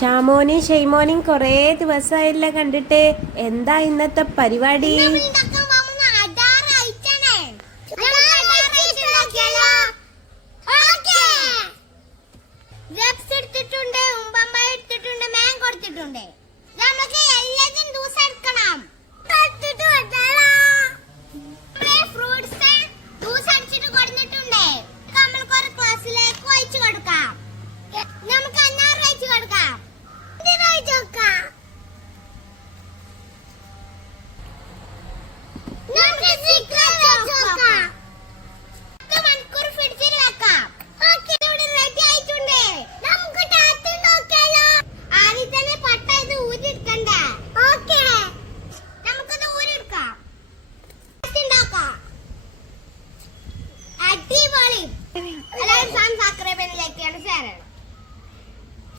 നിഷാമോനെയും ഷെയ്മോനെയും കൊറേ ദിവസമായില്ല കണ്ടിട്ട്. എന്താ ഇന്നത്തെ പരിപാടി? എടുത്തിട്ടുണ്ട് ഉമ്പമ്പായ എടുത്തിട്ടുണ്ട് മാങ്കോ കൊടുത്തിട്ടുണ്ട്. നമുക്ക് അടിപൊളി എല്ലാവരും സാം സാക്രബനിലേക്കാണ് ചേരണം